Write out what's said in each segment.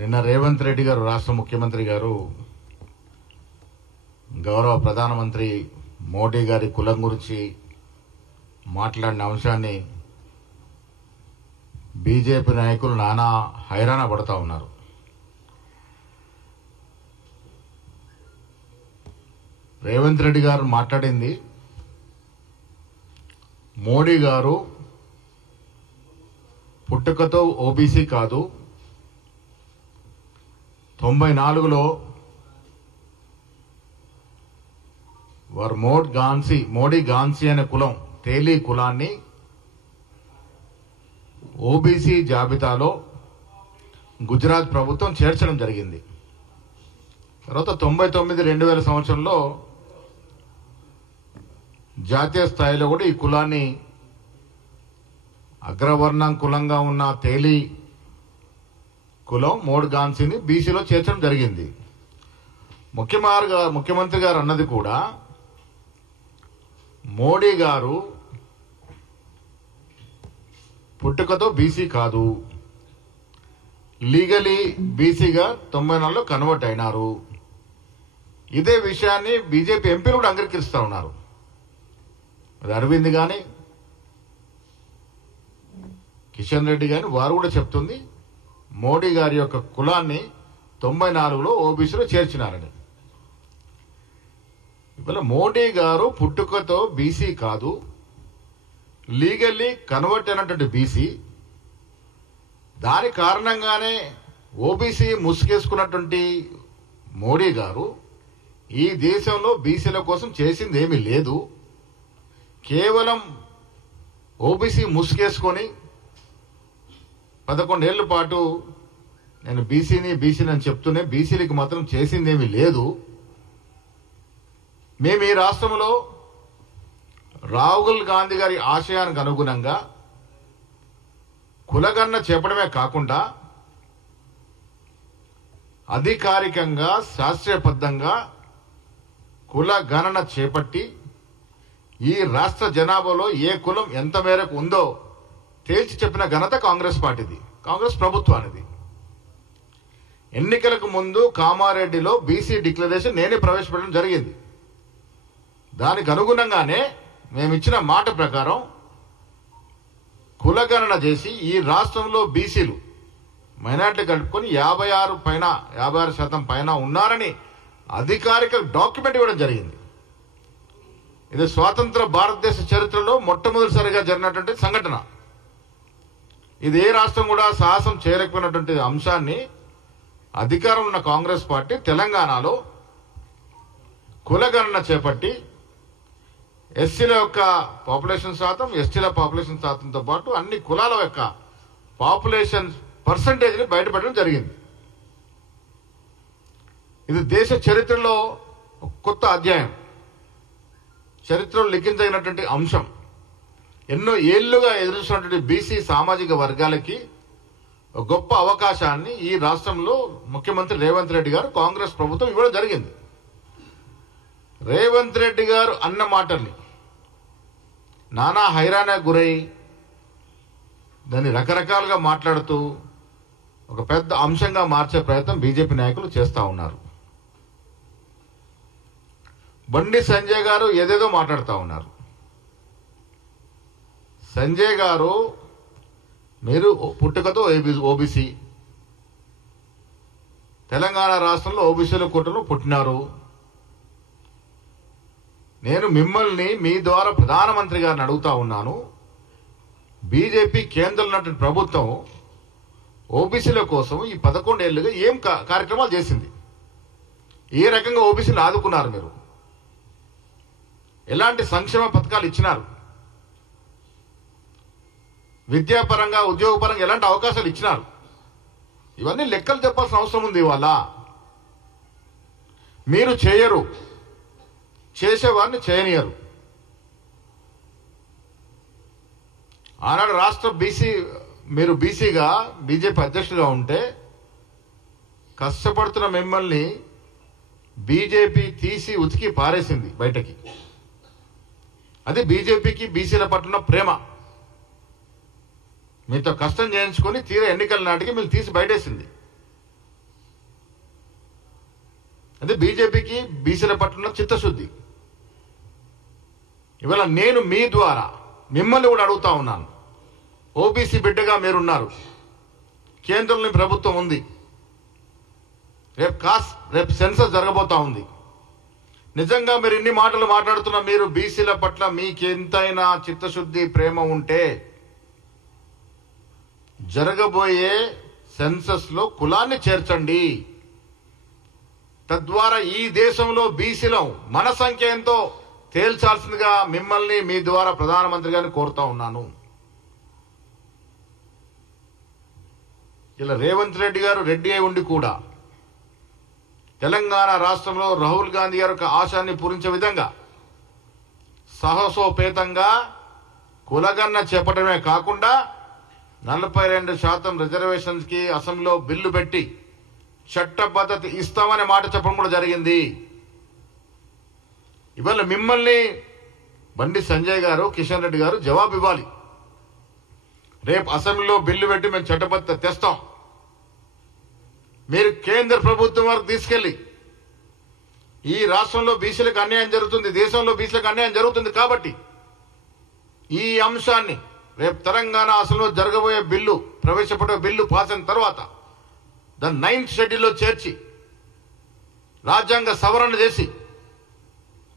నిన్న రేవంత్ రెడ్డి గారు రాష్ట్ర ముఖ్యమంత్రి గారు గౌరవ ప్రధానమంత్రి మోడీ గారి కులం గురించి మాట్లాడిన అంశాన్ని బీజేపీ నాయకులు నానా హైరాణ పడుతూ ఉన్నారు. రేవంత్ రెడ్డి గారు మాట్లాడింది మోడీ గారు పుట్టుకతో ఓబీసీ కాదు, 94లో వారు మోడీ గాన్సీ అనే కులం తేలీ కులాన్ని ఓబీసీ జాబితాలో గుజరాత్ ప్రభుత్వం చేర్చడం జరిగింది. తర్వాత 99-2000 సంవత్సరంలో జాతీయ స్థాయిలో కూడా ఈ కులాన్ని అగ్రవర్ణం కులంగా ఉన్న తేలీ కులం మోడీ గాన్సీని బీసీలో చేర్చడం జరిగింది. ముఖ్యమంత్రి గారు అన్నది కూడా మోడీ గారు పుట్టుకతో బీసీ కాదు, లీగలీ బీసీగా 94లో కన్వర్ట్ అయినారు. ఇదే విషయాన్ని బీజేపీ ఎంపీలు కూడా అంగీకరిస్తూ ఉన్నారు. అది అరవింద్ కానీ కిషన్ రెడ్డి కానీ వారు కూడా చెప్తుంది మోడీ గారి యొక్క కులాన్ని 94లో ఓబీసీలో చేర్చినారని. ఇవాళ మోడీ గారు పుట్టుకతో బీసీ కాదు, లీగల్లీ కన్వర్ట్ అయినటువంటి బీసీ, దాని కారణంగానే ఓబీసీ ముసుగేసుకున్నటువంటి మోడీ గారు ఈ దేశంలో బీసీల కోసం చేసింది ఏమీ లేదు, కేవలం ఓబీసీ ముసుగేసుకొని 11 ఏళ్ల పాటు నేను బీసీని అని చెప్తూనే బీసీలకు మాత్రం చేసిందేమీ లేదు. మేము ఈ రాష్ట్రంలో రాహుల్ గాంధీ గారి ఆశయానికి అనుగుణంగా కులగణన చేపడమే కాకుండా అధికారికంగా శాస్త్రీయబద్ధంగా కులగణన చేపట్టి ఈ రాష్ట్ర జనాభాలో ఏ కులం ఎంత మేరకు ఉందో తేల్చి చెప్పిన ఘనత కాంగ్రెస్ పార్టీది, కాంగ్రెస్ ప్రభుత్వానిది. ఎన్నికలకు ముందు కామారెడ్డిలో బీసీ డిక్లరేషన్ నేనే ప్రవేశపెట్టడం జరిగింది. దానికి అనుగుణంగానే మేము ఇచ్చిన మాట ప్రకారం కులగణన చేసి ఈ రాష్ట్రంలో బీసీలు మైనార్టీ కలుపుకొని 56% పైన ఉన్నారని అధికారిక డాక్యుమెంట్ ఇవ్వడం జరిగింది. ఇది స్వాతంత్ర భారతదేశ చరిత్రలో మొట్టమొదటిసారిగా జరిగినటువంటి సంఘటన. ఇది ఏ రాష్ట్రం కూడా సాహసం చేయలేకపోయినటువంటి అంశాన్ని అధికారంలో ఉన్న కాంగ్రెస్ పార్టీ తెలంగాణలో కులగణన చేపట్టి ఎస్సీల యొక్క పాపులేషన్ శాతం, ఎస్టీల పాపులేషన్ శాతంతో పాటు అన్ని కులాల యొక్క పాపులేషన్ పర్సంటేజ్ని బయటపెట్టడం జరిగింది. ఇది దేశ చరిత్రలో కొత్త అధ్యాయం, చరిత్రలో లిఖించగినటువంటి అంశం. ఎన్నో ఏళ్లుగా ఎదురుస్తున్నటువంటి బీసీ సామాజిక వర్గాలకి గొప్ప అవకాశాన్ని ఈ రాష్ట్రంలో ముఖ్యమంత్రి రేవంత్ రెడ్డి గారు కాంగ్రెస్ ప్రభుత్వం ఇవ్వడం జరిగింది. రేవంత్ రెడ్డి గారు అన్న మాటల్ని నానా హైరాణ గురై దాన్ని రకరకాలుగా మాట్లాడుతూ ఒక పెద్ద అంశంగా మార్చే ప్రయత్నం బీజేపీ నాయకులు చేస్తూ ఉన్నారు. బండి సంజయ్ గారు ఏదేదో మాట్లాడుతూ ఉన్నారు. సంజయ్ గారు మీరు పుట్టుకతో ఓబీసీ, తెలంగాణ రాష్ట్రంలో ఓబీసీల కూటమిలో పుట్టినారు. నేను మిమ్మల్ని మీ ద్వారా ప్రధానమంత్రి గారిని అడుగుతా ఉన్నాను, బీజేపీ కేంద్రంలో ఉన్నటువంటి ప్రభుత్వం ఓబీసీల కోసం ఈ 11 ఏళ్లుగా ఏం కార్యక్రమాలు చేసింది? ఏ రకంగా ఓబీసీలు ఆదుకున్నారు? మీరు ఎలాంటి సంక్షేమ పథకాలు ఇచ్చినారు? విద్యాపరంగా, ఉద్యోగపరంగా ఎలాంటి అవకాశాలు ఇచ్చినారు? ఇవన్నీ లెక్కలు చెప్పాల్సిన అవసరం ఉంది. ఇవాళ మీరు చేయరు, చేసేవారిని చేయనియరు. ఆనాడు రాష్ట్ర మీరు బీసీగా బీజేపీ అధ్యక్షుడిగా ఉంటే కష్టపడుతున్న మిమ్మల్ని బీజేపీ తీసి ఉతికి పారేసింది బయటకి. అది బీజేపీకి బీసీల పట్ల ప్రేమ. మీతో కష్టం చేయించుకొని తీరా ఎన్నికల నాటికి మీరు తీసి బయటేసింది. అదే బీజేపీకి బీసీల పట్ల ఉన్న చిత్తశుద్ధి. ఇవాళ నేను మీ ద్వారా మిమ్మల్ని కూడా అడుగుతా ఉన్నాను. ఓబీసీ బిడ్డగా మీరున్నారు, కేంద్రంలో ప్రభుత్వం ఉంది, రేపు సెన్సస్ జరగబోతా ఉంది. నిజంగా మీరు ఇన్ని మాటలు మాట్లాడుతున్న మీరు బీసీల పట్ల మీకెంతైనా చిత్తశుద్ధి ప్రేమ ఉంటే జరగబోయే సెన్సస్ లో కులాన్ని చేర్చండి. తద్వారా ఈ దేశంలో బీసీలో మన సంఖ్య ఎంతో తేల్చాల్సిందిగా మిమ్మల్ని మీ ద్వారా ప్రధానమంత్రి గారిని కోరుతా ఉన్నాను. ఇలా రేవంత్ రెడ్డి గారు రెడ్డి అయి ఉండి కూడా తెలంగాణ రాష్ట్రంలో రాహుల్ గాంధీ గారి యొక్క ఆశాన్ని పూరించే విధంగా సాహసోపేతంగా కులగన్న చేపట్టడమే కాకుండా 42% రిజర్వేషన్స్ కి అసెంబ్లీలో బిల్లు పెట్టి చట్టబద్ధత ఇస్తామనే మాట చెప్పడం కూడా జరిగింది. ఇవాళ మిమ్మల్ని బండి సంజయ్ గారు, కిషన్ రెడ్డి గారు జవాబు ఇవ్వాలి. రేపు అసెంబ్లీలో బిల్లు పెట్టి మేము చట్టబద్ధత తెస్తాం, మీరు కేంద్ర ప్రభుత్వం వరకు తీసుకెళ్లి ఈ రాష్ట్రంలో బీసీలకు అన్యాయం జరుగుతుంది, దేశంలో బీసీలకు అన్యాయం జరుగుతుంది కాబట్టి ఈ అంశాన్ని రేపు తెలంగాణ అసెంబ్లీలో జరగబోయే బిల్లు, ప్రవేశపెట్టే బిల్లు పాస్ అయిన తర్వాత దాన్ని 9th షెడ్యూల్లో చేర్చి రాజ్యాంగ సవరణ చేసి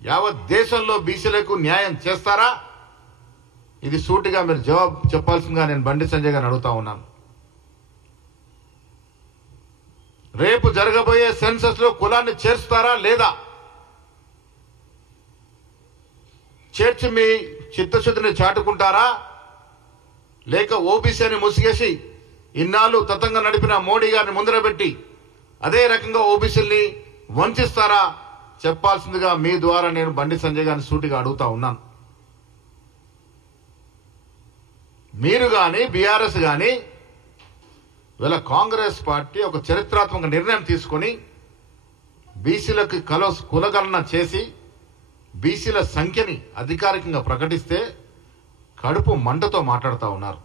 యావత్ దేశంలో బీసీలకు న్యాయం చేస్తారా? ఇది సూటిగా మీరు జవాబు చెప్పాల్సిందిగా నేను బండి సంజయ్ గారిని అడుగుతా ఉన్నాను. రేపు జరగబోయే సెన్సస్ లో కులాన్ని చేర్చుతారా లేదా? చేర్చి మీ చిత్తశుద్ధిని చాటుకుంటారా? లేక ఓబీసీ అని ముసిగేసి ఇన్నాళ్ళు తతంగా నడిపిన మోడీ గారిని ముందర పెట్టి అదే రకంగా ఓబీసీల్ని వంచిస్తారా? చెప్పాల్సిందిగా మీ ద్వారా నేను బండి సంజయ్ గారిని సూటిగా అడుగుతా ఉన్నాను. మీరు కానీ బీఆర్ఎస్ కానీ వీళ్ళ కాంగ్రెస్ పార్టీ ఒక చరిత్రాత్మక నిర్ణయం తీసుకొని బీసీలకు కులగణన చేసి బీసీల సంఖ్యని అధికారికంగా ప్రకటిస్తే కడుపు మంటతో మాట్లాడుతూ ఉన్నారు.